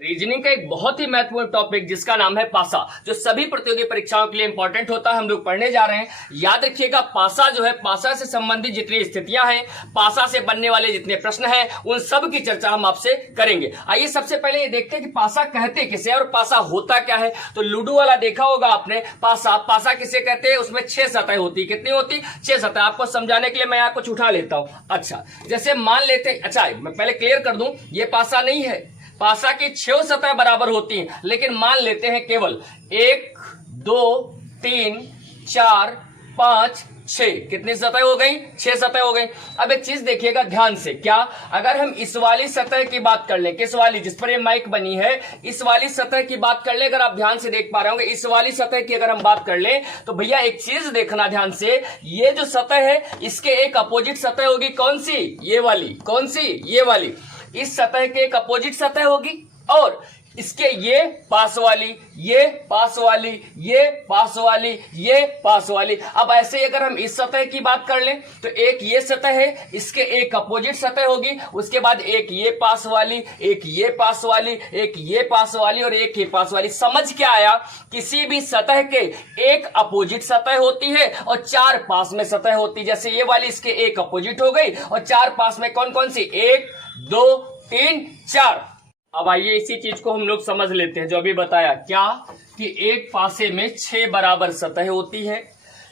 Reasoning का एक बहुत ही महत्वपूर्ण टॉपिक जिसका नाम है पासा, जो सभी प्रतियोगी परीक्षाओं के लिए इंपॉर्टेंट होता है, हम लोग पढ़ने जा रहे हैं। याद रखिएगा, पासा जो है, पासा से संबंधित जितनी स्थितियां हैं, पासा से बनने वाले जितने प्रश्न हैं, उन सब की चर्चा हम आपसे करेंगे। आइए सबसे पहले ये देखते हैं कि पासा कहते किसे और पासा होता क्या है। तो लूडो वाला देखा होगा आपने। पासा पासा किसे कहते हैं? उसमें 6 सतह होती। कितनी होती? 6 सतह। आपको समझाने के लिए मैं यहाँ कुछ उठा लेता हूं। अच्छा, जैसे मान लेते हैं, अच्छा मैं पहले क्लियर कर दूं, ये पासा नहीं है। पासा की 6 सतह बराबर होती हैं, लेकिन मान लेते हैं केवल 1 2 3 4 5 6। कितनी सतह हो गई? 6 सतह हो गई। अब एक चीज देखिएगा ध्यान से, क्या अगर हम इस वाली सतह की बात कर लें, किस वाली, जिस पर ये माइक बनी है, इस वाली सतह की बात कर ले, अगर आप ध्यान से देख पा रहे होंगे, इस वाली सतह की अगर हम बात कर ले, तो भैया एक चीज देखना ध्यान से, ये जो सतह है इसके एक अपोजिट सतह होगी। कौन सी? ये वाली। कौन सी? ये वाली। इस सतह के एक अपोजिट सतह होगी, और इसके ये पास वाली, ये पास वाली, ये पास वाली, ये पास वाली। अब ऐसे ही अगर हम इस सतह की बात कर लें, तो एक ये सतह है, इसके एक अपोजिट सतह होगी, उसके बाद एक ये पास वाली, एक ये पास वाली, एक ये पास वाली और एक ये पास वाली। समझ क्या आया? किसी भी सतह के एक अपोजिट सतह होती है और 4 पास में सतह होती है। जैसे ये वाली इसके एक अपोजिट हो गई और 4 पास में कौन कौन सी? 1 2 3 4। अब आइए इसी चीज को हम लोग समझ लेते हैं जो अभी बताया, क्या कि एक पासे में 6 बराबर सतह होती है।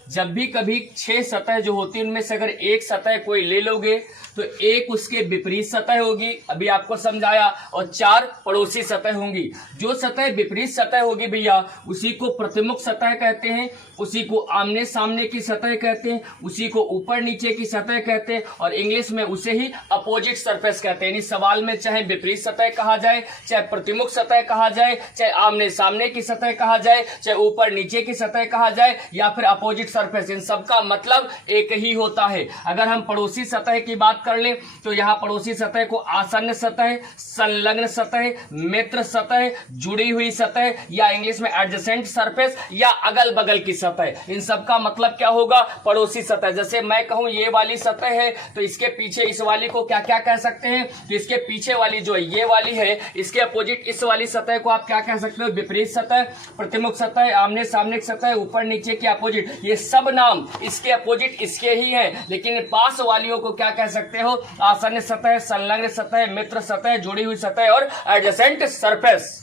जब भी कभी 6 सतह जो होती है, उनमें से अगर एक सतह कोई ले लोगे तो एक उसके विपरीत सतह होगी, अभी आपको समझाया, और 4 पड़ोसी सतह होंगी। जो सतह विपरीत सतह होगी भैया, उसी को प्रतिमुख सतह कहते हैं, उसी को आमने सामने की सतह कहते हैं, उसी को ऊपर नीचे की सतह कहते हैं, और इंग्लिश में उसे ही अपोजिट सरफेस कहते हैं। यानी सवाल में चाहे विपरीत सतह कहा जाए, चाहे प्रतिमुख सतह कहा जाए, चाहे आमने सामने की सतह कहा जाए, चाहे ऊपर नीचे की सतह कहा जाए, या फिर अपोजिट सरफेस, इन सबका मतलब एक ही होता है। अगर हम पड़ोसी सतह की बात कर ले, तो यहां पड़ोसी सतह को आसन्न सतह, संलग्न सतह, मित्र सतह, जुड़ी हुई सतह, या इंग्लिश में एडजेसेंट सरफेस, या अगल बगल की सतह, इन सबका मतलब क्या होगा? पड़ोसी सतह। जैसे मैं कहूं ये वाली सतह है, तो इसके पीछे इस वाली को क्या क्या कह सकते हैं? तो इसके पीछे वाली जो ये वाली है, इसके अपोजिट इस वाली सतह को आप क्या कह सकते हो? विपरीत सतह, प्रतिमुख सतह, आमने सामने की सतह, ऊपर नीचे की अपोजिट। ये सब नाम इसके अपोजिट इसके ही हैं, लेकिन पास वालियों को क्या कह सकते हो? आसन्न सतह, संलग्न सतह, मित्र सतह, जुड़ी हुई सतह और एडजेसेंट सरफेस।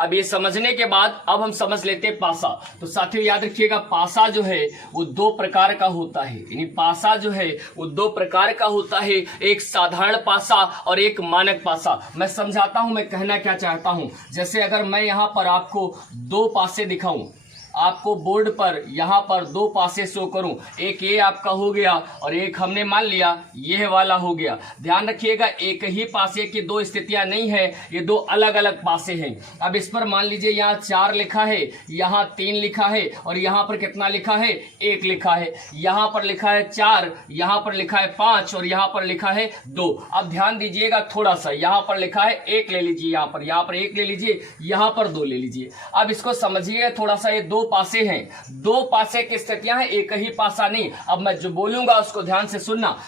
अब ये समझने के बाद अब हम समझ लेते हैं पासा। तो साथियों याद रखिएगा, पासा जो है वो 2 प्रकार का होता है। यानी पासा जो है वो 2 प्रकार का होता है, एक साधारण पासा और एक मानक पासा। मैं समझाता हूं मैं कहना क्या चाहता हूं। जैसे अगर मैं यहां पर आपको 2 पासे दिखाऊं, आपको बोर्ड पर यहां पर 2 पासे शो करूं, एक ये आपका हो गया और एक हमने मान लिया ये वाला हो गया। ध्यान रखिएगा, एक ही पासे की 2 स्थितियां नहीं है, ये 2 अलग अलग पासे हैं। अब इस पर मान लीजिए यहाँ 4 लिखा है, यहाँ 3 लिखा है, और यहाँ पर कितना लिखा है? 1 लिखा है। यहाँ पर लिखा है 4, यहाँ पर लिखा है 5 और यहाँ पर लिखा है 2। अब ध्यान दीजिएगा थोड़ा सा, यहाँ पर लिखा है 1 ले लीजिए, यहाँ पर 1 ले लीजिए, यहाँ पर 2 ले लीजिए। अब इसको समझिए थोड़ा सा, ये 2 पासे हैं, 2 पासे की स्थितियां हैं, एक ही पासा नहीं। अब मैं जो बोलूंगा उसको ध्यान से सुनना।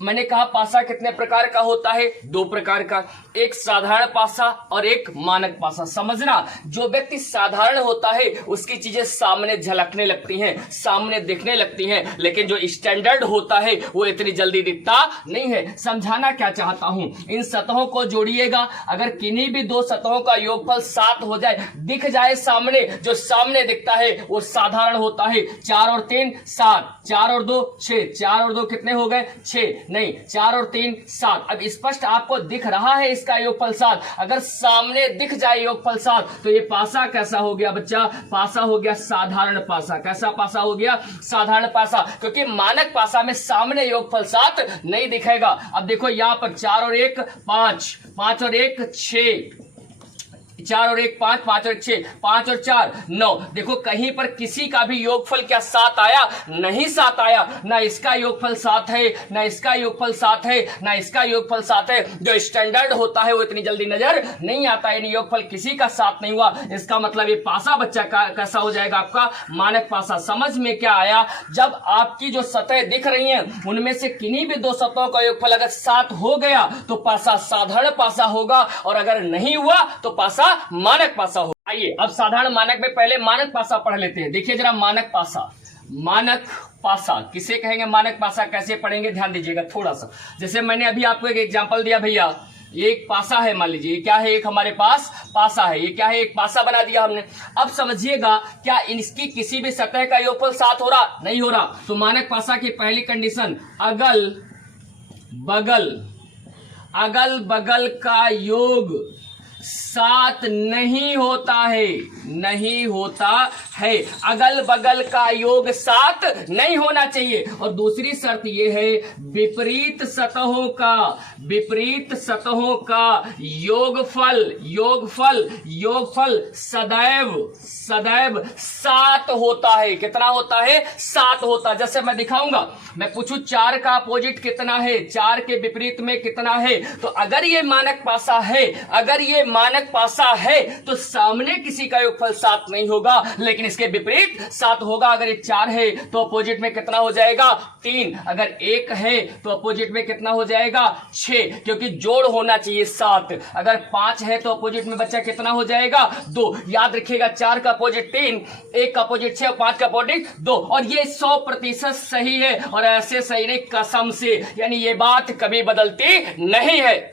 मैंने कहा पासा कितने प्रकार का होता है? 2 प्रकार का, एक साधारण पासा और एक मानक पासा। समझना, जो व्यक्ति साधारण होता है उसकी चीजें सामने झलकने लगती हैं, सामने दिखने लगती हैं, लेकिन जो स्टैंडर्ड होता है वो इतनी जल्दी दिखता नहीं है। समझाना क्या चाहता हूं, इन सतहों को जोड़िएगा, अगर किन्हीं भी 2 सतहों का योगफल 7 हो जाए, दिख जाए सामने, जो सामने दिखता है वो साधारण होता है। 4 और 3 7, 4 और 2 6, 4 और 2 कितने हो गए? 6 नहीं, 4 और 3 7। अब स्पष्ट आपको दिख रहा है इसका योगफल 7। अगर सामने दिख जाए योगफल 7, तो ये पासा कैसा हो गया बच्चा? पासा हो गया साधारण पासा। कैसा पासा हो गया? साधारण पासा, क्योंकि मानक पासा में सामने योगफल 7 नहीं दिखेगा। अब देखो यहाँ पर 4 और 1 5, 5 और 1 6, 4 और 1 5, 5 और 6 5 और 4 9। देखो कहीं पर किसी का भी योगफल क्या 7 आया? नहीं 7 आया। ना इसका योगफल 7 है, ना इसका योगफल 7 है, ना इसका योगफल 7 है। जो स्टैंडर्ड होता है वो इतनी जल्दी नजर नहीं आता है। योगफल किसी का 7 नहीं हुआ, इसका मतलब ये पासा बच्चा कैसा हो जाएगा? आपका मानक पासा। समझ में क्या आया? जब आपकी जो सतह दिख रही हैं उनमें से किन्हीं भी दो सतहों का योगफल अगर 7 हो गया तो पासा साधारण पासा होगा, और अगर नहीं हुआ तो पासा मानक पासा होगा। आइए अब साधारण मानक में पहले मानक पासा पढ़ लेते हैं। देखिए जरा मानक पासा। मानक पासा किसे कहेंगे? मानक पासा कैसे पढ़ेंगे ध्यान दीजिएगा थोड़ा सा। जैसे मैंने अभी आपको एक एग्जांपल दिया भैया, ये एक पासा है, मान लीजिए क्या है? एक हमारे पास पासा है। ये क्या है? एक पासा बना दिया हमने। अब समझिएगा क्या इसकी किसी भी सतह का योगफल 7 हो रहा? नहीं हो रहा। तो मानक पासा की पहली कंडीशन, अगल बगल का योग 7 नहीं होता है। नहीं होता है। अगल बगल का योग 7 नहीं होना चाहिए। और दूसरी शर्त यह है विपरीत सतहों का योगफल सदैव 7 होता है। कितना होता है? 7 होता है। जैसे मैं दिखाऊंगा, मैं पूछूं 4 का अपोजिट कितना है, 4 के विपरीत में कितना है, तो अगर ये मानक पासा है तो सामने किसी का योगफल 7 नहीं होगा, लेकिन इसके विपरीत 7 होगा। अगर ये 4 है तो अपोजिट में कितना हो जाएगा? 3। अगर 1 है तो अपोजिट में कितना हो जाएगा? 6, क्योंकि जोड़ होना चाहिए 7। अगर 5 है तो अपोजिट में बच्चा कितना हो जाएगा? 2। याद रखिएगा 4 का अपोजिट 3, 1 का अपोजिट 6 और 5 का अपोजिट 2। और ये 100% सही है, और ऐसे सही नहीं कसम से, यानी ये बात कभी बदलती नहीं है।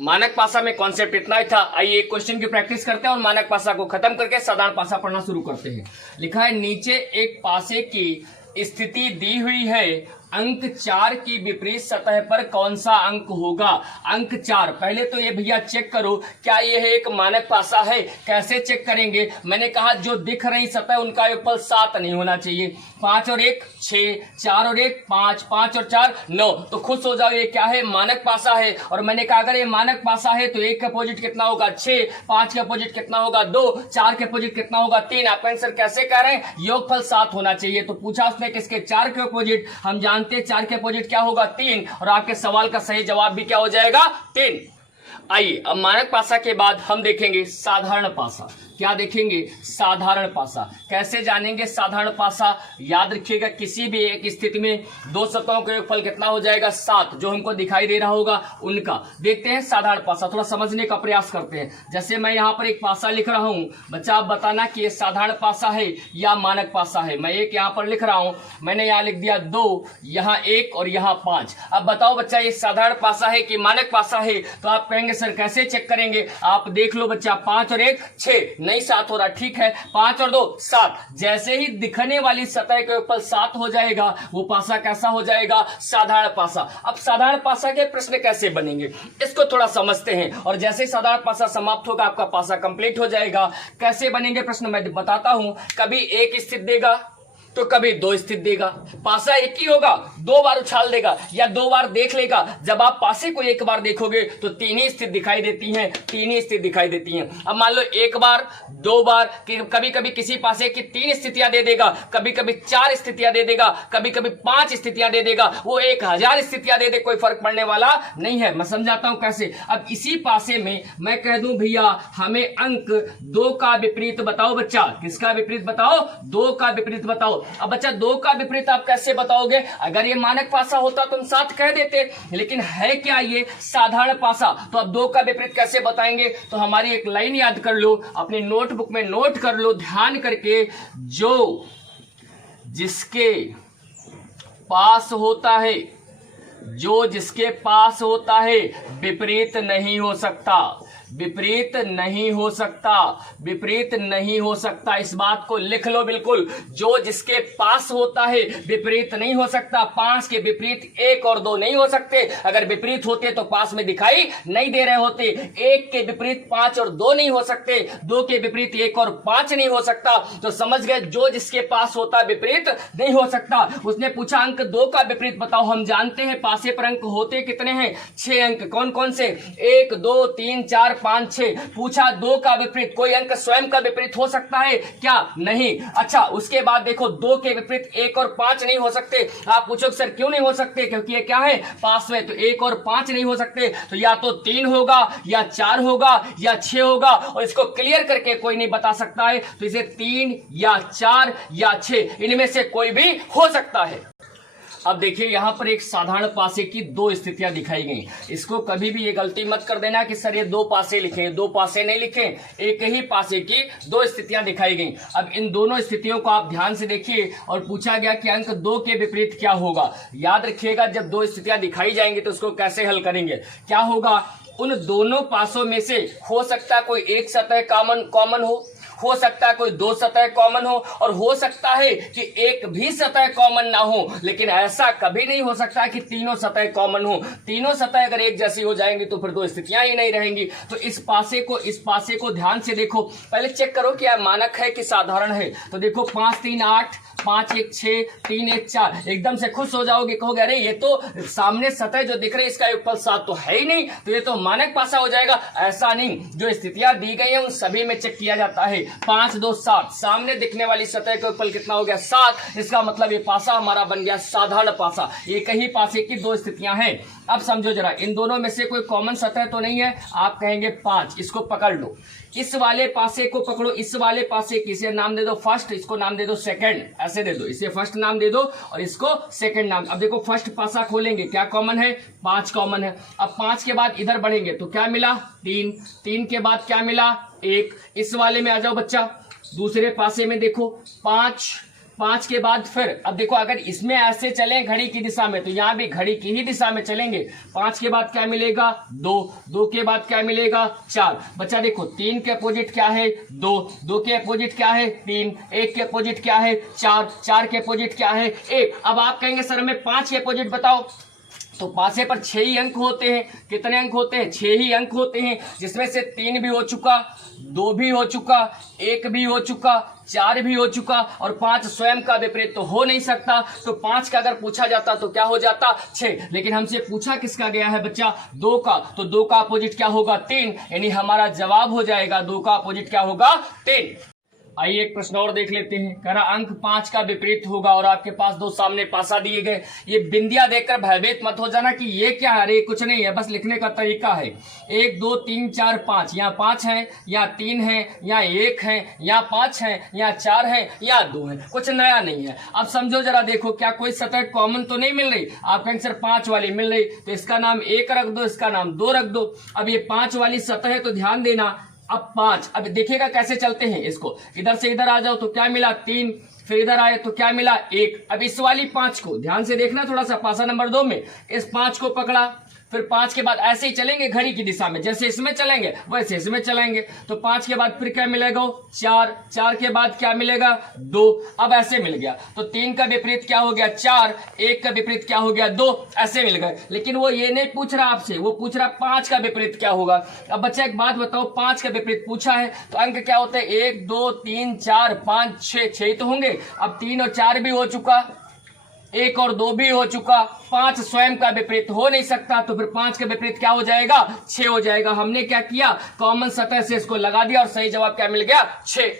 मानक पासा में कॉन्सेप्ट इतना ही था। आइए एक क्वेश्चन की प्रैक्टिस करते हैं और मानक पासा को खत्म करके साधारण पासा पढ़ना शुरू करते हैं। लिखा है नीचे एक पासे की स्थिति दी हुई है, अंक 4 की विपरीत सतह पर कौन सा अंक होगा? अंक 4। पहले तो ये भैया चेक करो क्या यह एक मानक पासा है। कैसे चेक करेंगे? मैंने कहा जो दिख रही सतह उनका योगफल 7 नहीं होना चाहिए। 5 और 1 6, 4 और 1 5, 5 और 4 9। तो खुश हो जाओ, ये क्या है? मानक पासा है। और मैंने कहा अगर ये मानक पासा है तो 1 का अपोजिट कितना होगा? 6, 5 का अपोजिट कितना होगा? 2, 4 के अपोजिट कितना होगा? 3। आपका आंसर कैसे कह रहे हैं? योगफल 7 होना चाहिए। तो पूछा उसने किसके? 4 के अपोजिट। हम जानते 4 के अपोजिट क्या होगा? 3। और आपके सवाल का सही जवाब भी क्या हो जाएगा? 3। आइए अब मानक पासा के बाद हम देखेंगे साधारण पासा। क्या देखेंगे? साधारण पासा। कैसे जानेंगे साधारण पासा? याद रखिएगा किसी भी एक स्थिति में दो सतहों का योगफल कितना हो जाएगा? 7, जो हमको दिखाई दे रहा होगा उनका। देखते हैं साधारण पासा, थोड़ा समझने का प्रयास करते हैं। जैसे मैं यहाँ पर एक पासा लिख रहा हूँ, बच्चा आप बताना कि ये साधारण पासा है या मानक पासा है। मैं एक यहाँ पर लिख रहा हूँ, मैंने यहाँ लिख दिया 2, यहाँ 1 और यहाँ 5। अब बताओ बच्चा ये साधारण पासा है कि मानक पासा है? तो आप कहेंगे सर कैसे चेक करेंगे? आप देख लो बच्चा, 5 और 1 6, नहीं 7 हो रहा, ठीक है। 5 और 2 7। जैसे ही दिखने वाली सतह के ऊपर 7 हो जाएगा वो पासा कैसा हो जाएगा? साधारण पासा। अब साधारण पासा के प्रश्न कैसे बनेंगे इसको थोड़ा समझते हैं, और जैसे साधारण पासा समाप्त होगा आपका पासा कंप्लीट हो जाएगा। कैसे बनेंगे प्रश्न मैं बताता हूं। कभी एक स्थिति देगा तो कभी 2 स्थिति देगा। पासा एक ही होगा, 2 बार उछाल देगा या 2 बार देख लेगा। जब आप पासे को एक बार देखोगे तो 3 ही स्थिति दिखाई देती हैं, 3 ही स्थिति दिखाई देती हैं। अब मान लो 1 बार 2 बार, कभी कभी किसी पासे की 3 स्थितियां दे देगा, कभी कभी 4 स्थितियां दे देगा, कभी कभी 5 स्थितियां दे देगा। वो 1000 स्थितियां दे दे, कोई फर्क पड़ने वाला नहीं है। मैं समझाता हूं कैसे। अब इसी पासे में मैं कह दूं भैया हमें अंक 2 का विपरीत बताओ। बच्चा किसका विपरीत बताओ? 2 का विपरीत बताओ। अब बच्चा 2 का विपरीत आप कैसे बताओगे? अगर ये मानक पासा होता तो हम 7 कह देते, लेकिन है क्या ये? साधारण पासा। तो अब 2 का विपरीत कैसे बताएंगे? तो हमारी एक लाइन याद कर लो, अपनी नोटबुक में नोट कर लो ध्यान करके। जो जिसके पास होता है, जो जिसके पास होता है विपरीत नहीं हो सकता, विपरीत नहीं हो सकता, विपरीत नहीं हो सकता। इस बात को लिख लो बिल्कुल। जो जिसके पास होता है विपरीत नहीं हो सकता। 5 के विपरीत 1 और 2 नहीं हो सकते। अगर विपरीत होते तो पास में दिखाई नहीं दे रहे होते। 1 के विपरीत 5 और 2 नहीं हो सकते। 2 के विपरीत 1 और 5 नहीं हो सकता। तो समझ गए, जो जिसके पास होता है विपरीत नहीं हो सकता। उसने पूछा अंक 2 का विपरीत बताओ। हम जानते हैं पासे पर अंक होते कितने हैं? 6 अंक। कौन कौन से? 1 2 3 4 5 6। पूछा 2 का विपरीत, कोई अंक स्वयं का विपरीत हो सकता है क्या? नहीं। अच्छा, उसके बाद देखो 2 के विपरीत 1 और 5 नहीं हो सकते। आप पूछोगे सर क्यों नहीं हो सकते? क्योंकि ये क्या है, पास में, तो 1 और 5 नहीं हो सकते, तो या तो 3 होगा या 4 होगा या 6 होगा, और इसको क्लियर करके कोई नहीं बता सकता है, तो इसे 3 या 4 या 6 इनमें से कोई भी हो सकता है। अब देखिए यहां पर एक साधारण पासे की 2 स्थितियां दिखाई गई। इसको कभी भी ये गलती मत कर देना कि सर ये 2 पासे लिखे, 2 पासे नहीं लिखे, एक ही पासे की 2 स्थितियां दिखाई गई। अब इन दोनों स्थितियों को आप ध्यान से देखिए, और पूछा गया कि अंक 2 के विपरीत क्या होगा। याद रखिएगा जब 2 स्थितियां दिखाई जाएंगी तो उसको कैसे हल करेंगे। क्या होगा, उन दोनों पासों में से हो सकता है कोई एक सतह कॉमन हो सकता है कोई 2 सतह कॉमन और हो सकता है कि एक भी सतह कॉमन ना हो, लेकिन ऐसा कभी नहीं हो सकता कि तीनों सतह कॉमन हो। तीनों सतह अगर एक जैसी हो जाएंगी तो फिर 2 स्थितियां ही नहीं रहेंगी। तो इस पासे को ध्यान से देखो, पहले चेक करो कि मानक है कि साधारण है। तो देखो 5 3 8, 5 1 6, 3 1 4, एकदम से खुश हो जाओगे, कहोगे अरे ये तो सामने सतह जो दिख रही है इसका योगफल 7 तो है ही नहीं, तो ये तो मानक पासा हो जाएगा। ऐसा नहीं, जो स्थितियां दी गई हैं उन सभी में चेक किया जाता है। 5 2 7, सामने दिखने वाली सतह का योगफल कितना हो गया? 7। इसका मतलब ये पासा हमारा बन गया साधारण पासा। एक ही पासे की 2 स्थितियां हैं। अब समझो जरा, इन दोनों में से कोई कॉमन सतह तो नहीं है। आप कहेंगे 5, इसको पकड़ लो, इस वाले पासे को पकड़ो, इस वाले पासे की इसे नाम दे दो फर्स्ट, इसको नाम दे दो सेकंड, ऐसे दे दो, इसे फर्स्ट नाम दे दो और इसको सेकंड नाम। अब देखो फर्स्ट पासा खोलेंगे, क्या कॉमन है? 5 कॉमन है। अब 5 के बाद इधर बढ़ेंगे तो क्या मिला? 3। 3 के बाद क्या मिला? 1। इस वाले में आ जाओ बच्चा, दूसरे पासे में देखो 5 के बाद फिर, अब देखो अगर इसमें ऐसे चलें घड़ी की दिशा में तो यहां भी घड़ी की ही दिशा में चलेंगे। 5 के बाद क्या मिलेगा? 2। 2 के बाद क्या मिलेगा? 4। बच्चा देखो 3 के अपोजिट क्या है? 2। 2 के अपोजिट क्या है? 3। 1 के अपोजिट क्या है? 4। 4 के अपोजिट क्या है? 1। अब आप कहेंगे सर हमें 5 के अपोजिट बताओ, तो पासे पर 6 ही अंक होते हैं। कितने अंक होते हैं? 6 ही अंक होते हैं, जिसमें से 3 भी हो चुका, 2 भी हो चुका, 1 भी हो चुका, 4 भी हो चुका, और 5 स्वयं का विपरीत तो हो नहीं सकता। तो 5 का अगर पूछा जाता तो क्या हो जाता? 6। लेकिन हमसे पूछा किसका गया है बच्चा? 2 का, तो 2 का अपोजिट क्या होगा? 3। यानी हमारा जवाब हो जाएगा 2 का अपोजिट क्या होगा? 3। आइए एक प्रश्न और देख लेते हैं। कह रहा अंक 5 का विपरीत होगा और आपके पास 2 सामने पासा दिए गए। ये बिंदिया देखकर भयभीत मत हो जाना कि ये क्या है, अरे कुछ नहीं है, बस लिखने का तरीका है। 1 2 3 4 5, यहाँ 5 है, यहाँ 3 है, यहाँ 1 है, यहाँ 5 है, यहाँ 4 है, यहाँ 2 है, कुछ नया नहीं है। अब समझो जरा, देखो क्या कोई सतह कॉमन तो नहीं मिल रही? आप कहेंगे सर 5 वाली मिल रही, तो इसका नाम 1 रख दो, इसका नाम 2 रख दो। अब ये 5 वाली सतह है तो ध्यान देना, अब 5, अब देखिएगा कैसे चलते हैं इसको, इधर से इधर आ जाओ तो क्या मिला? 3, फिर इधर आए तो क्या मिला? 1। अब इस वाली 5 को ध्यान से देखना थोड़ा सा, पासा नंबर 2 में इस 5 को पकड़ा, फिर 5 के बाद ऐसे ही चलेंगे घड़ी की दिशा में, जैसे इसमें चलेंगे वैसे इसमें चलेंगे। तो 5 के बाद फिर क्या मिलेगा? 4। 4 के बाद क्या मिलेगा? 2। अब ऐसे मिल गया, तो 3 का विपरीत क्या हो गया? 4। 1 का विपरीत क्या हो गया? 2। ऐसे मिल गए। लेकिन वो ये नहीं पूछ रहा आपसे, वो पूछ रहा 5 का विपरीत क्या होगा। अब बच्चा एक बात बताओ, 5 का विपरीत पूछा है तो अंक क्या होते हैं? 1 2 3 4 5 6, 6 तो होंगे। अब 3 और 4 भी हो चुका, 1 और 2 भी हो चुका, 5 स्वयं का विपरीत हो नहीं सकता, तो फिर 5 का विपरीत क्या हो जाएगा? 6 हो जाएगा। हमने क्या किया? कॉमन सतह से इसको लगा दिया और सही जवाब क्या मिल गया? 6।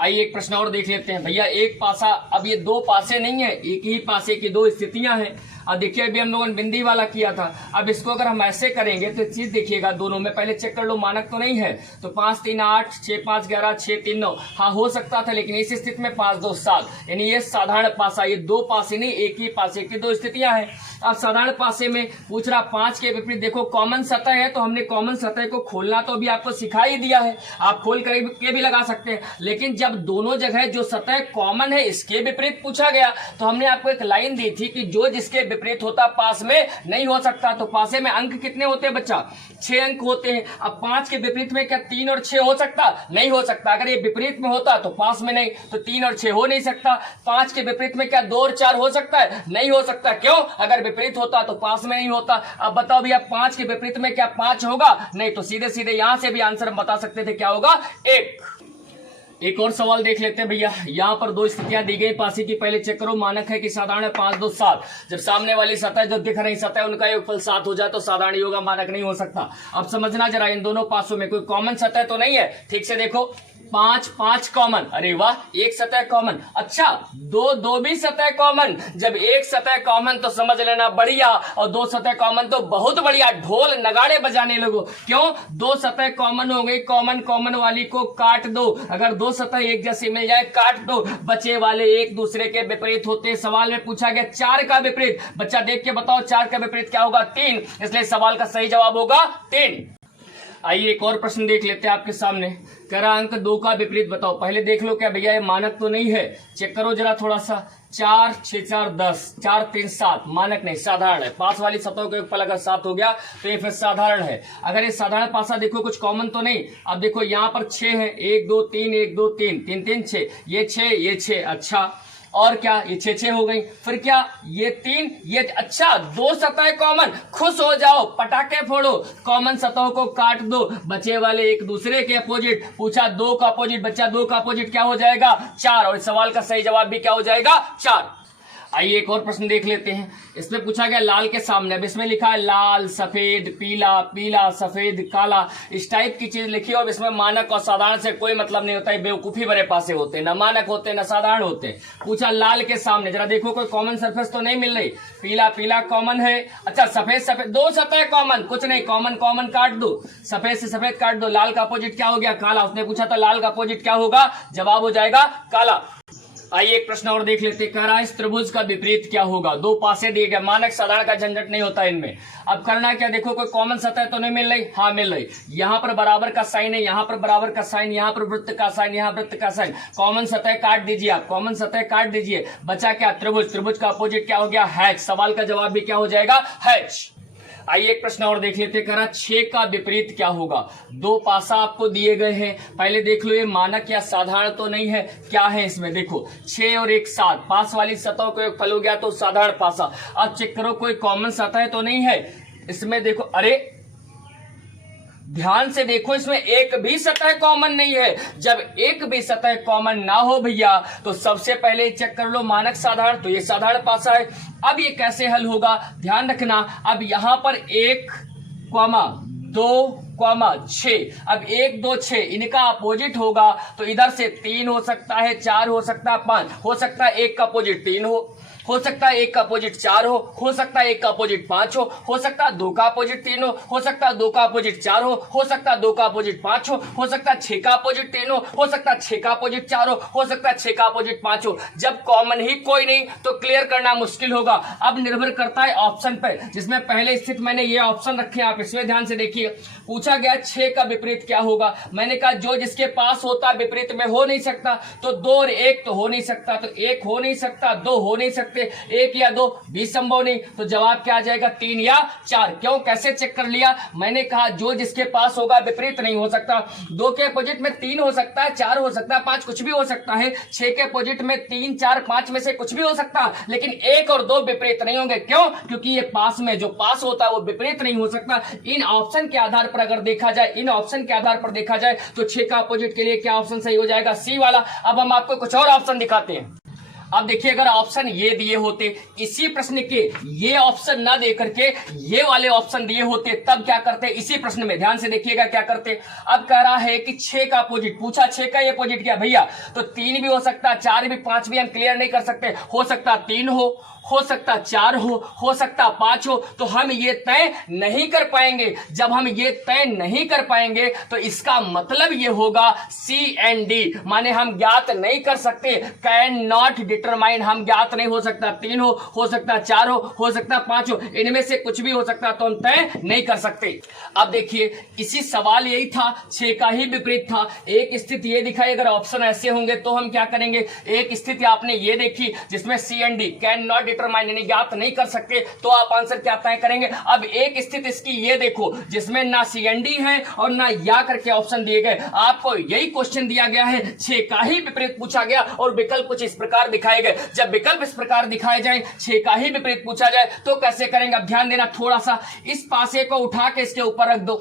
आइए एक प्रश्न और देख लेते हैं। भैया एक पासा, अब ये 2 पासे नहीं है, एक ही पासे की 2 स्थितियां हैं। अब देखिए अभी हम लोगों ने बिंदी वाला किया था, अब इसको अगर हम ऐसे करेंगे तो चीज देखिएगा, दोनों में पहले चेक कर लो मानक तो नहीं है। तो 5 3 8, 6 5 11, 6 3 9, हाँ हो सकता था, लेकिन इस स्थिति में 5 2 7, यानी ये साधारण पासा, ये 2 पासे नहीं एक ही पासे की 2 स्थितियां हैं। अब साधारण पासे में पूछ रहा 5 के विपरीत, देखो कॉमन सतह है तो हमने कॉमन सतह को खोलना तो अभी आपको सिखा ही दिया है, आप खोल कर के भी लगा सकते हैं। लेकिन जब दोनों जगह जो सतह कॉमन है इसके विपरीत पूछा गया तो हमने आपको एक लाइन दी थी कि जो जिसके विपरीत होता पास में नहीं हो सकता। तो पासे में अंक कितने होते हैं बच्चा? 6 अंक होते हैं। अब 5 के विपरीत में क्या 3 और 6 हो सकता? नहीं हो सकता। अगर ये विपरीत में होता तो पास में नहीं, तो 3 और 6 हो नहीं सकता। 5 के विपरीत में क्या 2 और 4 हो सकता है? नहीं हो सकता। क्यों? अगर विपरीत होता तो पास में नहीं होता। अब बताओ भैया 5 के विपरीत में क्या 5 होगा? नहीं, तो सीधे सीधे यहां से भी आंसर हम बता सकते थे क्या होगा? 1। एक और सवाल देख लेते हैं भैया। यहाँ पर दो स्थितियां दी गई पासे की, पहले चेक करो। मानक है कि साधारण है 5 2 7। जब सामने वाली सतह जो दिख रही सतह उनका योगफल 7 हो जाए तो साधारण योग, मानक नहीं हो सकता। अब समझना जरा, इन दोनों पासों में कोई कॉमन सतह तो नहीं है। ठीक से देखो, 5 5 कॉमन, अरे वाह, एक सतह कॉमन। अच्छा, 2 2 भी सतह कॉमन। जब एक सतह कॉमन तो समझ लेना बढ़िया, और 2 सतह कॉमन तो बहुत बढ़िया। ढोल नगाड़े बजाने लगो। क्यों? 2 सतह कॉमन हो गई, कॉमन कॉमन वाली को काट दो। अगर 2 सतह एक जैसी मिल जाए काट दो, बचे वाले एक दूसरे के विपरीत होते। सवाल में पूछा गया 4 का विपरीत। बच्चा देख के बताओ 4 का विपरीत क्या होगा? 3। इसलिए सवाल का सही जवाब होगा 3। आइए एक और प्रश्न देख लेते हैं आपके सामने। कह रहा अंक 2 का विपरीत बताओ। पहले देख लो, क्या भैया ये मानक तो नहीं है? चेक करो जरा थोड़ा सा। 4 6 4 10, 4 3 7, मानक नहीं, साधारण है। पास वाली सतहों के योगफल अगर 7 हो गया तो ये फिर साधारण है। अगर ये साधारण पासा देखो कुछ कॉमन तो नहीं। अब देखो यहाँ पर 6 है, 1 2 3 1 2 3 3 3 6, ये 6 ये 6। अच्छा, और क्या? ये 6 6 हो गई। फिर क्या? ये 3 ये। अच्छा, 2 सतह कॉमन। खुश हो जाओ, पटाखे फोड़ो, कॉमन सतहों को काट दो, बचे वाले एक दूसरे के अपोजिट। पूछा 2 का अपोजिट, बच्चा 2 का अपोजिट क्या हो जाएगा? 4। और इस सवाल का सही जवाब भी क्या हो जाएगा? 4। आइए एक और प्रश्न देख लेते हैं। इसमें पूछा गया लाल के सामने, अब इसमें लिखा है लाल सफेद पीला, पीला सफेद काला, इस टाइप की चीज लिखी। और इसमें मानक और साधारण से कोई मतलब नहीं होता है, बेवकूफी भरे पासे होते हैं, ना मानक होते ना साधारण होते। पूछा लाल के सामने, जरा देखो कोई कॉमन सरफेस तो नहीं मिल रही। पीला पीला कॉमन है। अच्छा, सफेद सफेद, 2 सतह कॉमन, कुछ नहीं, कॉमन कॉमन काट दो, सफेद से सफेद काट दो। लाल का अपोजिट क्या हो गया? काला। उसने पूछा था लाल का अपोजिट क्या होगा? जवाब हो जाएगा काला। आइए एक प्रश्न और देख लेते हैं। कह रहा है इस त्रिभुज का विपरीत क्या होगा? 2 पासे दिए गए, मानक साधारण का झंझट नहीं होता इनमें। अब करना क्या? देखो कोई कॉमन सतह तो नहीं मिल रही? हाँ मिल रही। यहाँ पर बराबर का साइन है, यहाँ पर बराबर का साइन, यहाँ पर वृत्त का साइन, यहाँ वृत्त का साइन। कॉमन सतह काट दीजिए आप, कॉमन सतह काट दीजिए। बचा क्या? त्रिभुज। त्रिभुज का अपोजिट क्या हो गया? हैच। सवाल का जवाब भी क्या हो जाएगा? हैच। आइए एक प्रश्न और देख लेते हैं। कह रहा 6 का विपरीत क्या होगा? 2 पासा आपको दिए गए हैं, पहले देख लो ये मानक या साधारण तो नहीं है। क्या है इसमें? देखो 6 और 1 7, पास वाली सतहों को योगफल हो गया तो साधारण पासा। अब चेक करो कोई कॉमन सतह तो नहीं है इसमें। देखो, अरे ध्यान से देखो, इसमें एक भी सतह कॉमन नहीं है। जब एक भी सतह कॉमन ना हो भैया तो सबसे पहले चेक कर लो मानक साधारण, तो ये साधारण पासा है। अब ये कैसे हल होगा? ध्यान रखना, अब यहां पर 1 2 6, अब 1 2 6 इनका अपोजिट होगा तो इधर से 3 हो सकता है, 4 हो सकता है, 5 हो सकता है। 1 का अपोजिट 3 हो सकता है 1 का अपोजिट 4 हो सकता है 1 का अपोजिट 5 हो सकता है 2 का अपोजिट 3 हो सकता है 2 का अपोजिट 4 हो सकता है 2 का अपोजिट 5 हो सकता है 6 का अपोजिट 3 हो सकता है 6 का अपोजिट 4 हो सकता है 6 का अपोजिट 5 हो। जब कॉमन ही कोई नहीं तो क्लियर करना मुश्किल होगा। अब निर्भर करता है ऑप्शन पर, जिसमें पहले स्थित मैंने ये ऑप्शन रखे, आप इसमें ध्यान से देखिए। पूछा गया 6 का विपरीत क्या होगा? मैंने कहा जो जिसके पास होता विपरीत में हो नहीं सकता, तो 2 और 1 तो हो नहीं सकता, तो 1 हो नहीं सकता, 2 हो नहीं सकते, 1 या 2 भी संभव नहीं। तो जवाब क्या आ जाएगा? 3 या 4। क्यों? कैसे चेक कर लिया? मैंने कहा जो जिसके पास होगा विपरीत नहीं हो सकता। 2 के अपोजिट में 3 हो सकता है, 4 हो सकता है, 5 कुछ भी हो सकता है। 6 के अपोजिट में 3 4 5 में से कुछ भी हो सकता है, लेकिन 1 और 2 विपरीत नहीं होंगे। क्यों? क्योंकि ये पास में जो पास होता है वो विपरीत नहीं हो सकता। इन ऑप्शन के आधार पर अगर देखा जाए, इन ऑप्शन के आधार पर देखा जाए तो 6 का अपोजिट के लिए क्या ऑप्शन सही हो जाएगा? सी वाला। अब हम आपको कुछ और ऑप्शन दिखाते हैं। अब देखिए, अगर ऑप्शन ये दिए होते, इसी प्रश्न के ये ऑप्शन ना दे करके ये वाले ऑप्शन दिए होते, तब क्या करते? इसी प्रश्न में ध्यान से देखिएगा क्या करते। अब कह रहा है कि 6 का अपोजिट, पूछा 6 का ये अपोजिट क्या भैया? तो 3 भी हो सकता, 4 भी, 5 भी हम क्लियर नहीं कर सकते। हो सकता 3 हो सकता 4 हो सकता 5 हो, तो हम ये तय नहीं कर पाएंगे। जब हम ये तय नहीं कर पाएंगे तो इसका मतलब ये होगा C&D, माने हम ज्ञात नहीं कर सकते। कैन नॉट डिटरमाइन, हम ज्ञात नहीं हो सकता। 3 हो सकता 4 हो सकता 5 हो, इनमें से कुछ भी हो सकता, तो हम तय नहीं कर सकते। अब देखिए, इसी सवाल यही था, 6 का ही विपरीत था। एक स्थिति ये दिखाई, अगर ऑप्शन ऐसे होंगे तो हम क्या करेंगे? एक स्थिति आपने ये देखी जिसमें C&D कैन नॉट डिटरमाइन यानी ज्ञात नहीं कर सकते, तो आप आंसर क्या तय करेंगे? अब एक स्थिति इसकी ये देखो जिसमें ना C&D है और ना या करके ऑप्शन दिए गए। आपको यही क्वेश्चन दिया गया है, 6 का ही विपरीत पूछा गया और विकल्प कुछ इस प्रकार दिखाए गए। जब विकल्प इस प्रकार दिखाए जाए, 6 का ही विपरीत पूछा जाए, तो कैसे करेंगे? अब ध्यान देना, थोड़ा सा इस पासे को उठा के इसके ऊपर रख दो,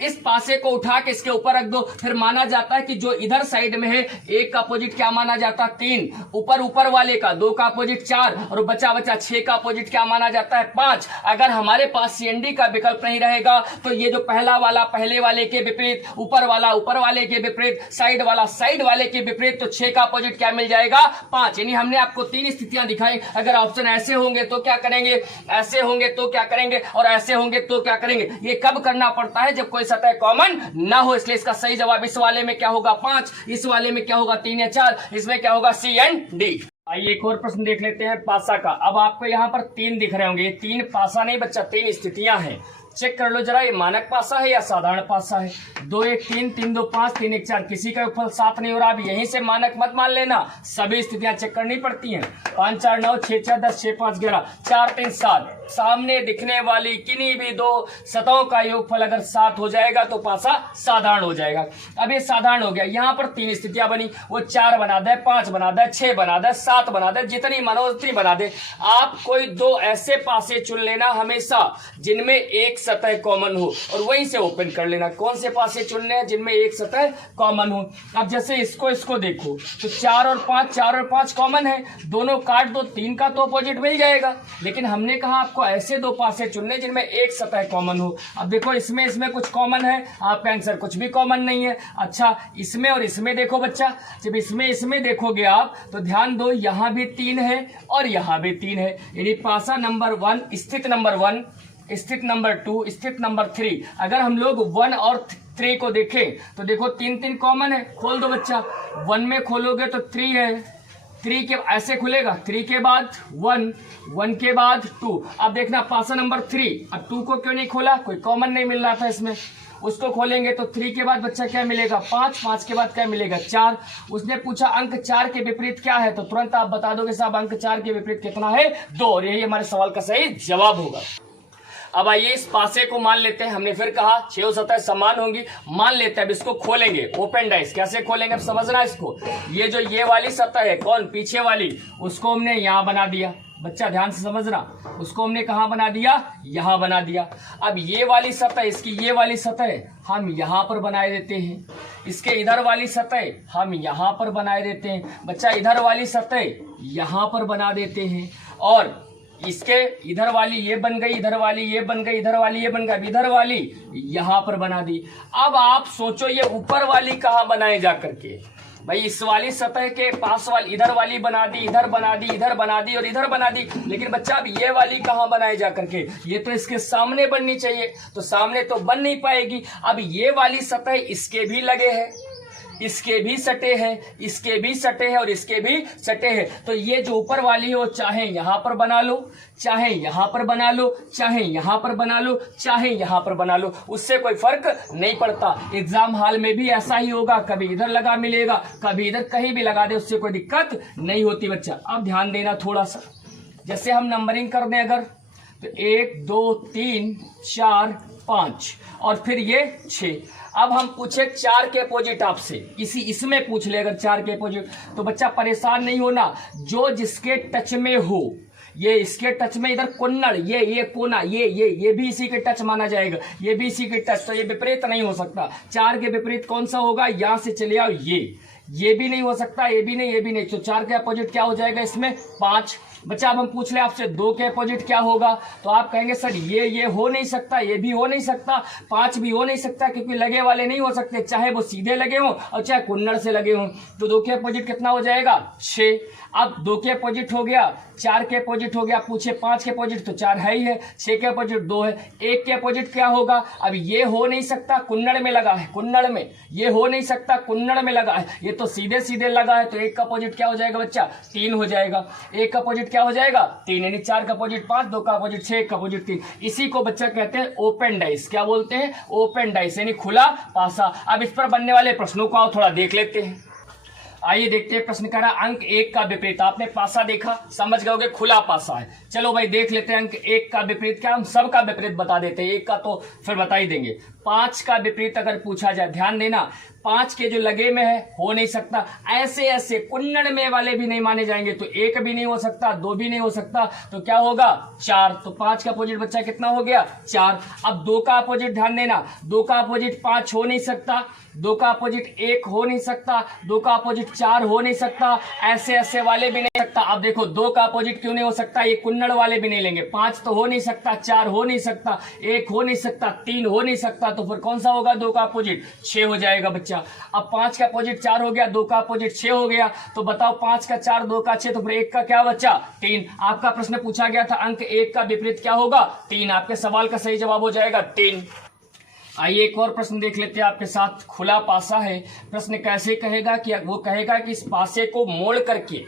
इस पासे को उठा के इसके ऊपर रख दो, फिर माना जाता है कि जो इधर साइड में है एक का अपोजिट क्या माना जाता है 3, ऊपर वाले का 2 का अपोजिट 4 और बचा 6 का अपोजिट क्या माना जाता है 5। अगर हमारे पास CND का विकल्प नहीं रहेगा तो ये जो पहला वाला पहले वाले के विपरीत, ऊपर वाले के विपरीत, साइड वाले के विपरीत, तो 6 का अपोजिट क्या मिल जाएगा 5। यानी हमने आपको 3 स्थितियां दिखाई। अगर ऑप्शन ऐसे होंगे तो क्या करेंगे, ऐसे होंगे तो क्या करेंगे और ऐसे होंगे तो क्या करेंगे। ये कब करना पड़ता है, जब कोई सतह कॉमन ना हो। इसलिए इसका सही जवाब इस वाले में क्या होगा 5, इस वाले में क्या होगा 3 या 4, इसमें क्या होगा C एंड D। आइए एक और प्रश्न देख लेते हैं पासा का। अब आपको यहाँ पर 3 दिख रहे होंगे, ये 3 पासा नहीं बच्चा, 3 स्थितियां हैं। चेक कर लो जरा, ये मानक पासा है या साधारण पासा है। 2 1 3, 3 2 5, 3 1 4, किसी का योगफल 7 नहीं हो रहा। अब यहीं से मानक मत मान लेना, सभी स्थितियां चेक करनी पड़ती हैं। 5 4 9, 6 4 10, 6 5 11, 4 3 7। सामने दिखने वाली किन्हीं भी 2 सतहों का योगफल अगर 7 हो जाएगा तो पासा साधारण हो जाएगा। अब ये साधारण हो गया। यहाँ पर 3 स्थितियां बनी, वो 4 बना दे, 5 बना दे, 6 बना दे, 7 बना दे, जितनी मनो उतनी बना दे। आप कोई 2 ऐसे पासे चुन लेना हमेशा जिनमें एक सतह कॉमन हो और वहीं से ओपन कर लेना। कौन से पासे चुनने हैं, जिनमें एक सतह कॉमन हो। अब जैसे इसको देखो तो 4 और 5 कॉमन है, दोनों काट दो, 3 का तो अपोजिट मिल जाएगा। लेकिन हमने कहा आपको ऐसे 2 पासे चुनने जिनमें एक सतह कॉमन हो। अब देखो इसमें कुछ कॉमन है, आपका आंसर कुछ भी कॉमन नहीं है। अच्छा इसमें और इसमें देखो बच्चा, जब इसमें देखोगे आप तो ध्यान दो, यहां भी 3 है और यहां भी 3 है। यानी पासा नंबर 1, स्थित नंबर 1, स्थित नंबर 2, स्थित नंबर 3। अगर हम लोग 1 और 3 को देखें तो देखो 3 कॉमन है। खोल दो बच्चा, 1 में खोलोगे तो 3 है, 3 के ऐसे खुलेगा, 3 के बाद 1, 1 के बाद 2। अब देखना पासा नंबर 3, अब 2 को क्यों नहीं खोला, कोई कॉमन नहीं मिल रहा था इसमें। उसको खोलेंगे तो 3 के बाद बच्चा क्या मिलेगा 5, 5 के बाद क्या मिलेगा 4। उसने पूछा अंक 4 के विपरीत क्या है, तो तुरंत आप बता दोगे साहब अंक 4 के विपरीत कितना है 2, और यही हमारे सवाल का सही जवाब होगा। अब आइए इस पासे को मान लेते हैं। हमने फिर कहा 6 सतह समान होंगी, मान लेते हैं। अब इसको खोलेंगे, ओपन डाइस कैसे खोलेंगे अब समझना इसको। ये जो ये वाली सतह है कौन, पीछे वाली, उसको हमने यहां बना दिया। बच्चा ध्यान से समझना, उसको हमने कहां बना दिया, यहां बना दिया। अब ये वाली सतह, इसकी ये वाली सतह हम यहां पर बनाए देते हैं, इसके इधर वाली सतह हम यहां पर बनाए देते हैं। बच्चा इधर वाली सतह यहां पर बना देते हैं, और इसके इधर वाली ये बन गई, इधर वाली ये बन गई, इधर वाली ये बन गई, इधर वाली यहां पर बना दी। अब आप सोचो ये ऊपर वाली कहां बनाए जा करके, भाई इस वाली सतह के पास वाली, इधर वाली बना दी, इधर बना दी, इधर बना दी और इधर बना दी। लेकिन बच्चा अब ये वाली कहां बनाए जा करके, ये तो इसके सामने बननी चाहिए, तो सामने तो बन नहीं पाएगी। अब ये वाली सतह इसके भी लगे हैं, इसके भी सटे हैं, इसके भी सटे हैं और इसके भी सटे हैं। तो ये जो ऊपर वाली है वो चाहे यहां पर बना लो, चाहे यहां पर बना लो, चाहे यहां पर बना लो, चाहे यहां पर बना लो, उससे कोई फर्क नहीं पड़ता। एग्जाम हॉल में भी ऐसा ही होगा, कभी इधर लगा मिलेगा, कभी इधर, कहीं भी लगा दे, उससे कोई दिक्कत नहीं होती बच्चा। अब ध्यान देना थोड़ा सा, जैसे हम नंबरिंग कर दें अगर, तो 1 2 3 4 5 और फिर ये 6। अब हम पूछे 4 के अपोजिट आपसे, इसमें पूछ ले अगर 4 के अपोजिट, तो बच्चा परेशान नहीं होना, जो जिसके टच में हो, ये इसके टच में, इधर कुन्नड़, ये कोना, ये भी इसी के टच माना जाएगा, ये भी इसी के टच, तो ये विपरीत नहीं हो सकता। 4 के विपरीत कौन सा होगा, यहां से चले आओ, ये भी नहीं हो सकता, ये भी नहीं, ये भी नहीं, तो 4 के अपोजिट क्या हो जाएगा इसमें 5। बच्चा अब हम पूछ ले आपसे 2 के अपोजिट क्या होगा, तो आप कहेंगे सर ये हो नहीं सकता, ये भी हो नहीं सकता, 5 भी हो नहीं सकता, क्योंकि लगे वाले नहीं हो सकते, चाहे वो सीधे लगे हों और चाहे कुन्नड़ से लगे हों। तो 2 के अपोजिट कितना हो जाएगा 6। अब 2 के अपोजिट हो गया, 4 के अपोजिट हो गया, पूछे 5 के अपोजिट तो 4 है ही है, 6 के अपोजिट 2 है, 1 के अपोजिट क्या होगा। अब ये हो नहीं सकता, कुन्नड़ में लगा है, कुन्नड़ में ये हो नहीं सकता, कुन्नड़ में लगा है, ये तो सीधे सीधे लगा है, तो 1 का अपोजिट क्या हो जाएगा बच्चा 3 हो जाएगा। 1 का अपोजिट क्या हो जाएगा 3, यानी 4 का अपोजिट 5, 2 का अपोजिट 6, 1 का अपोजिट 3। इसी को बच्चा कहते हैं ओपन डाइस। क्या बोलते हैं, ओपन डाइस, यानी खुला पासा। अब इस पर बनने वाले प्रश्नों को थोड़ा देख लेते हैं। आइए देखते हैं, प्रश्न कह रहा अंक 1 का विपरीत। आपने पासा देखा, समझ गए खुला पासा है। चलो भाई देख लेते हैं अंक 1 का विपरीत क्या, हम सब का विपरीत बता देते हैं, 1 का तो फिर बता ही देंगे। 5 का विपरीत अगर पूछा जाए, ध्यान देना, 5 के जो लगे में है हो नहीं सकता। ऐसे ऐसे कुन्नड़ में वाले भी नहीं माने जाएंगे, तो 1 भी नहीं हो सकता, 2 भी नहीं हो सकता, तो क्या होगा 4। तो 5 का अपोजिट बच्चा कितना हो गया 4। अब 2 का अपोजिट ध्यान देना, 2 का अपोजिट 5 हो नहीं सकता, 2 का अपोजिट 1 हो नहीं सकता, 2 का अपोजिट 4 हो नहीं सकता, ऐसे ऐसे वाले भी नहीं सकता। अब देखो 2 का अपोजिट क्यों नहीं हो सकता, ये कुन्नड़ वाले भी नहीं लेंगे। 5 तो हो नहीं सकता, 4 हो नहीं सकता, 1 हो नहीं सकता, 3 हो नहीं सकता, तो फिर कौन सा होगा 2 का अपोजिट 6 हो जाएगा बच्चा। अब 5 का अपोजिट 4 हो गया, 2 का अपोजिट 6 हो गया, तो बताओ 5 का 4, 2 का 6, तो फिर 1 का क्या बच्चा 3। आपका प्रश्न पूछा गया था अंक 1 का विपरीत क्या होगा 3। आपके सवाल का सही जवाब हो जाएगा 3। आइए एक और प्रश्न देख लेते हैं आपके साथ। खुला पासा है, प्रश्न कैसे कहेगा कि वो कहेगा कि इस पासे को मोड़ करके,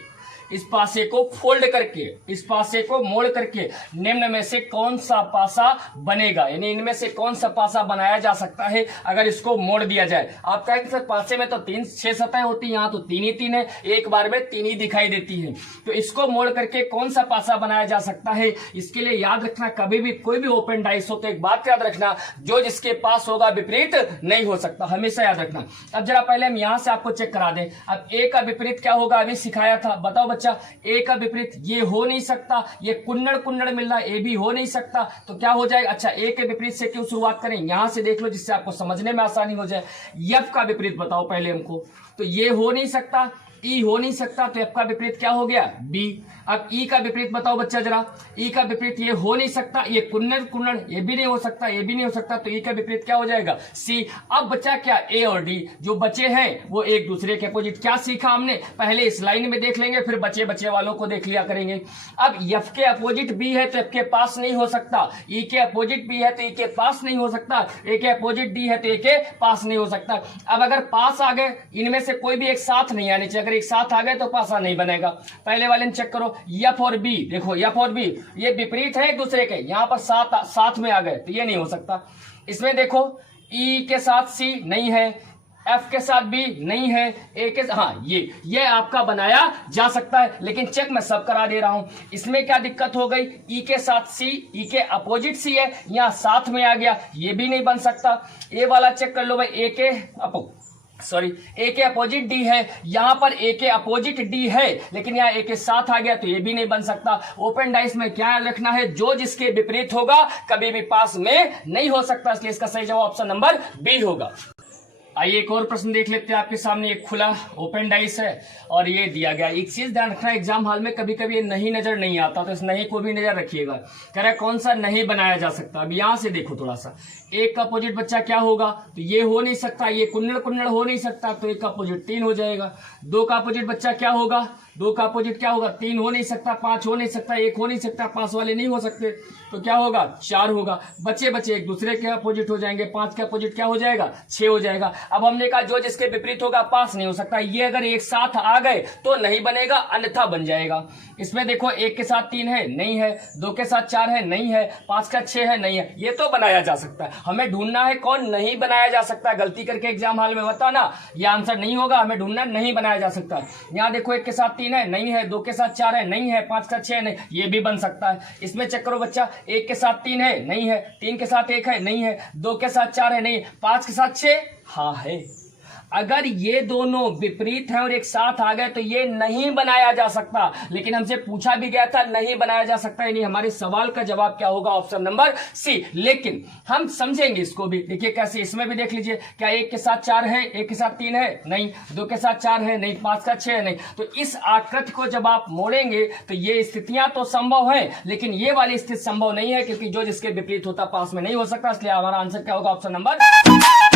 इस पासे को फोल्ड करके, इस पासे को मोड़ करके निम्न में से कौन सा पासा बनेगा, यानी इनमें से कौन सा पासा बनाया जा सकता है अगर इसको मोड़ दिया जाए। आप कहेंगे सर पासे में तो 6 सतहें होती हैं, यहाँ तो 3 ही 3 है, एक बार में 3 ही दिखाई देती है, तो इसको मोड़ करके कौन सा पासा बनाया जा सकता है। इसके लिए याद रखना, कभी भी कोई भी ओपन डाइस हो तो एक बात याद रखना, जो जिसके पास होगा विपरीत नहीं हो सकता, हमेशा याद रखना। अब जरा पहले हम यहां से आपको चेक करा दें। अब ए का विपरीत क्या होगा अभी सिखाया था, बताओ बच्चा। ए का विपरीत ये हो नहीं सकता, ये कुन्नड़ कुन्नड़ मिल रहा, ए भी हो नहीं सकता, तो क्या हो जाएगा। अच्छा ए के विपरीत से क्यों शुरुआत करें, यहां से देख लो जिससे आपको समझने में आसानी हो जाए। एफ का विपरीत बताओ पहले हमको, तो ये हो नहीं सकता, ई हो नहीं सकता, तो एफ का विपरीत क्या हो गया बी। अब ई का विपरीत बताओ बच्चा जरा, ई का विपरीत ये हो नहीं सकता, ये कुन्नड़ कुन्नड़, ये भी नहीं हो सकता, ये भी नहीं हो सकता, तो ई का विपरीत क्या हो जाएगा सी। अब बच्चा क्या ए और डी जो बचे हैं वो एक दूसरे के अपोजिट। क्या सीखा हमने, पहले इस लाइन में देख लेंगे, फिर बचे बचे वालों को देख लिया करेंगे। अब एफ के अपोजिट बी है तो एफ के पास नहीं हो सकता, ई के अपोजिट बी है तो ई के पास नहीं हो सकता, ए के अपोजिट डी है तो ए के पास नहीं हो सकता। अब अगर पास आ गए, इनमें से कोई भी एक साथ नहीं आने चाहिए, अगर एक साथ आ गए तो पासा नहीं बनेगा। पहले वाले में चेक करो, एफ और बी, देखो एफ और बी ये विपरीत है एक दूसरे के, यहां पर साथ में आ गए तो ये नहीं हो सकता। इसमें देखो ई के साथ सी नहीं है, एफ के साथ बी नहीं है, ए के हाँ ये आपका बनाया जा सकता है, लेकिन चेक मैं सब करा दे रहा हूं। इसमें क्या दिक्कत हो गई, ई के साथ सी, ई के अपोजिट सी है, यहां साथ में आ गया, ये भी नहीं बन सकता। ए वाला चेक कर लो भाई, ए के अपोजिट डी है, यहां पर ए के अपोजिट डी है, लेकिन यहां ए के साथ आ गया तो ये भी नहीं बन सकता। ओपन डाइस में क्या रखना है, जो जिसके विपरीत होगा कभी भी पास में नहीं हो सकता, इसलिए इसका सही जवाब ऑप्शन नंबर बी होगा। आइए एक और प्रश्न देख लेते हैं आपके सामने। एक खुला ओपन डाइस है और ये दिया गया। एक चीज ध्यान रखना, एग्जाम हॉल में कभी कभी ये नहीं नजर नहीं आता, तो इस नहीं को भी नजर रखिएगा। कह रहा है कौन सा नहीं बनाया जा सकता। अब यहां से देखो थोड़ा सा, एक का अपोजिट बच्चा क्या होगा, तो ये हो नहीं सकता, ये कुन्नड़ कुन्नड़ हो नहीं सकता, तो एक का अपोजिट 3 हो जाएगा। 2 का अपोजिट बच्चा क्या होगा, 2 का अपोजिट क्या होगा, 3 हो नहीं सकता, 5 हो नहीं सकता, 1 हो नहीं सकता, 5 वाले नहीं हो सकते, तो क्या होगा 4 होगा। बच्चे बच्चे एक दूसरे के अपोजिट हो जाएंगे, 5 का अपोजिट क्या हो जाएगा 6 हो जाएगा। अब हमने कहा जो जिसके विपरीत होगा पास नहीं हो सकता, ये अगर एक साथ आ गए तो नहीं बनेगा, अन्यथा बन जाएगा। इसमें देखो 1 के साथ 3 है नहीं है, 2 के साथ 4 है नहीं है, 5 का 6 है नहीं है, ये तो बनाया जा सकता है। हमें ढूंढना है कौन नहीं बनाया जा सकता। गलती करके एग्जाम हॉल में बता ना, ये आंसर नहीं होगा, हमें ढूंढना नहीं बनाया जा सकता। यहाँ देखो 1 के साथ 3 है नहीं है, 2 के साथ 4 है नहीं है, 5 का 6 है नहीं, ये भी बन सकता है। इसमें चेक करो बच्चा, 1 के साथ 3 है नहीं है, 3 के साथ 1 है नहीं है, 2 के साथ 4 है नहीं, 5 के साथ 6 हाँ है। अगर ये दोनों विपरीत हैं और एक साथ आ गए तो ये नहीं बनाया जा सकता, लेकिन हमसे पूछा भी गया था नहीं बनाया जा सकता, यानी हमारे सवाल का जवाब क्या होगा ऑप्शन नंबर सी। लेकिन हम समझेंगे इसको भी, देखिए कैसे। इसमें भी देख लीजिए, क्या 1 के साथ 4 है, 1 के साथ 3 है नहीं, 2 के साथ 4 है नहीं, 5 का 6 है नहीं, तो इस आकृति को जब आप मोड़ेंगे तो ये स्थितियां तो संभव है, लेकिन ये वाली स्थिति संभव नहीं है, क्योंकि जो जिसके विपरीत होता पास में नहीं हो सकता। इसलिए हमारा आंसर क्या होगा ऑप्शन नंबर